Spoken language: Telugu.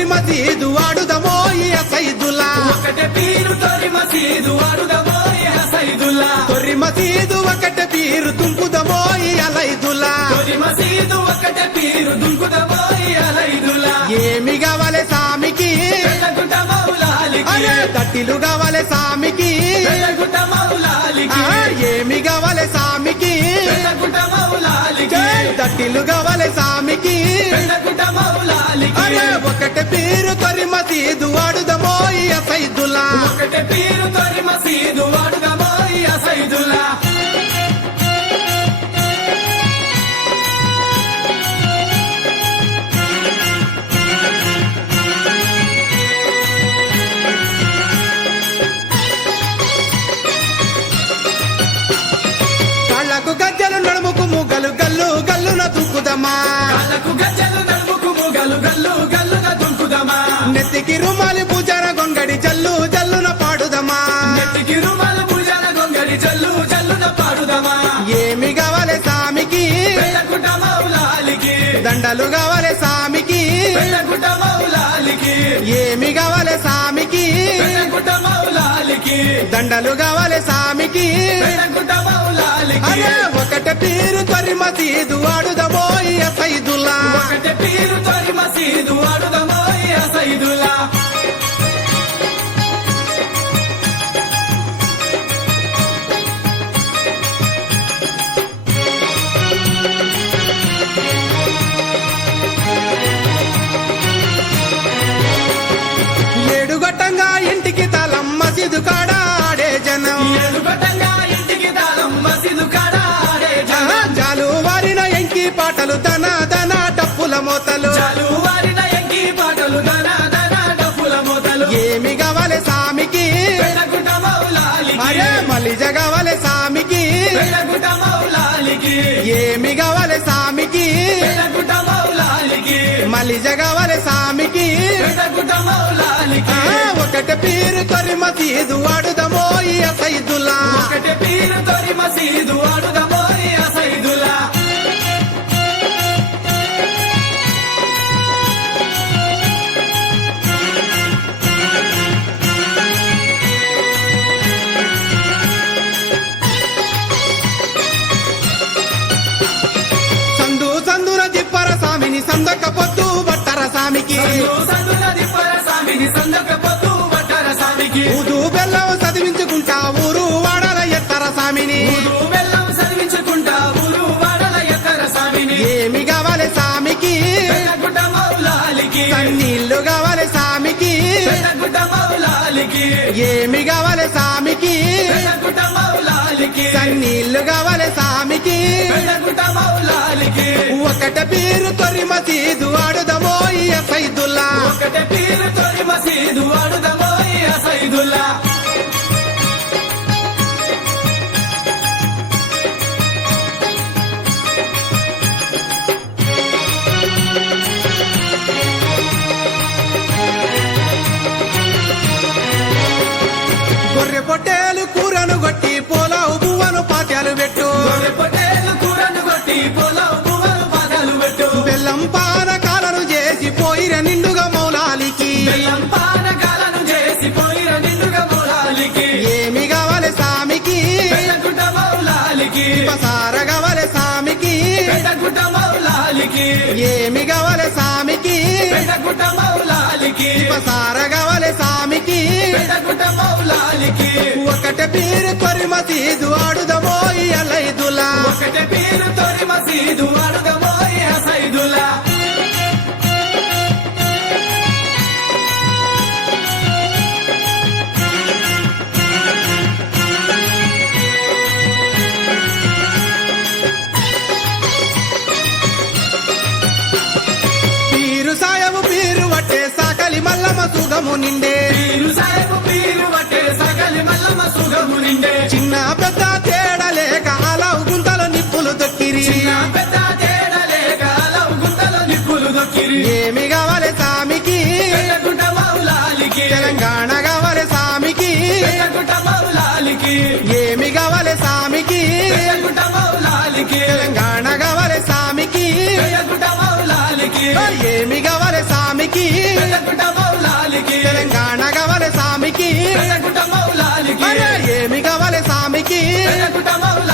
తొరి మసీదు వాడుదమో ఈ సైదుల్లా ఒకటే పీరు తొలి మసీదు వాడుదమో సైదుల్లా తొరి మసీదు ఒకటే పీరు తుంపుదమో ఈ అలైదుల్లా తొలి మసీదు ఒకటే పీరు దుంకుదమో అలైదుల్లా ఏమి కావాలి సామికి వెళ్ళగుట్ట మౌలాలికి అరే తట్టిలు కావాలి సామికి వెళ్ళగుట్ట మౌలాలికి ఏమి కావాలి సామికి వెళ్ళగుట్ట మౌలాలికి తట్టిలు కావాలి సామికి వెళ్ళగుట్ట మౌలాలికి అరే ఒకటే పీరు తొరి మసీదు వాడుదమో ఈ సైదుల్లా ఒకటే పీరు తొలి మసీదు వాడుదమో సైదుల్లా కాళ్ళకు గజ్జలు నడుముకు ముగ్గలు గల్లు గల్లున దుక్కుదమా కాళ్ళకు గజ్జలు నడుముకు మూగలు గల్లు గల్లున దుంకుదమా నెత్తికి రుమాలి పూజార గొంగడి జల్లు జల్లున పాడుదమా నెత్తికి రుమాలు పూజల గొంగడి జల్లు జల్లున పాడుదమా ఏమి కావాలి సామికి వెళ్ళగుట్ట మౌలాలికి దండలు కావాలి సామికి వెళ్ళగుట్ట మౌలాలికి ఏమి కావాలి సామికి వెళ్ళగుట్ట మౌలాలికి దండలు కావాలి సామికి వెళ్ళగుట్ట మౌలాలికి అరే ఒకటే పీరు తొరి మసీదు వాడుదమో ఈ సైదుల్లా ఒకటే పీరు తొలి మసీదు వాడుదమో సైదుల్లా ఏడుగొట్టంగా ఇంటికి తలం మసీదు కాడ ఆడే జనం ఏడుగొట్టంగా ఇంటికి తాళం మసీదు కాడ ఆడే జనం. జాలు వారిన ఎంకి పాటలు దన దన డప్పుల మోతలు చాలు వారిన ఎంకి పాటలు దన దన డప్పుల మోతలు ఏమి కావాలి సామికి వెళ్ళగుట్ట మౌలాలికి అరే మలిజ కావాలి సామికి వెళ్ళగుట్ట మౌలాలికి ఏమి కావాలి సామికి వెళ్ళగుట్ట మౌలాలికి మలిజ కావాలి సామికి వెళ్ళగుట్ట మౌలాలికి ఒకటే పీరు తొరి మసీదు వాడుదమో ఈ సైదుల్లా ఒకటే పీరు తొలి మసీదు వాడుదమో సైదుల్లా సందు సందున జిప్పర సామిని సందక పొద్దు బట్టర సామికి సందుల దిప్పర సామిని సందక పొద్దు బట్టర సామికి ఊదు బెల్లం చదివించుకుంటా ఊరు వాడల ఎత్తర సామిని ఊరు బెల్లం చదివించుకుంటా ఊరు వాడల ఎత్తర సామిని ఏమి కావాలి సామికి వెళ్ళగుట్ట మౌలాలికి నీళ్లు కావాలి సామికి వెళ్ళగుట్ట మౌలాలికి ఏమి కావాలి సామికి వెళ్ళగుట్ట మౌలాలికి నీళ్లు కావాలి సామికి వెళ్ళగుట్ట మౌలాలికి ఒకటే పీరు తొరి మసీదు వాడుదమో ఈ సైదుల్లా ఒకటే పీరు తొలి మసీదు వాడుదమో సైదుల్లా గొర్రె పొట్టేలు కూరను కొట్టి పోలావు బువ్వను పాత్యాలు పెట్టు గొర్రె పొట్టేలు కూరను కొట్టి పొలం పువ్వులు పాదాలు పెట్టు బెల్లం పానకాలను చేసి పోయిర నిండుగా మౌలాలికి బెల్లం పానకాలను చేసి పోయిన నిండుగా మౌలాలికి ఏమి కావాలి సామికి వెళ్ళగుట్ట మౌలాలికి పసార కావాలి సామికి వెళ్ళగుట్ట మౌలాలికి ఏమి కావాలి సామికి వెళ్ళగుట్ట మౌలాలికి పసార కావాలి సామికి వెళ్ళగుట్ట మౌలాలికి ఒకటే పీరు తొరి మసీదు ఆడుదమో ఈ అలైదులా ఒకటే పీరు తొలి మసీదు వాడుదమో సైదుల్లా పీరు సాయము పీరు వట్టే సాకలి మల్లమ సుగము నిండే పీరు సాయపు పీరు వట్టే సకలి మల్లమ్మ సుగము నిండే చిన్న పెద్ద తేడలేక అలవు గుంతల నిప్పులు దొక్కిరి చిన్న పెద్ద తేడలేక అలవు గుంతలో నిప్పులు దొక్కిరి ఏమి కావాలి సామికి వెళ్ళగుట్ట మౌలాలికి తెలంగాణ కావాలి సామికి వెళ్ళగుట్ట మౌలాలికి ఏమి కావాలి సామికి వెళ్ళగుట్ట మౌలాలికి తెలంగాణ కావాలి సామికి వెళ్ళగుట్ట మౌలాలికి ఏమి కావాలి సామికి వెళ్ళగుట్ట జయ కుటుంబముల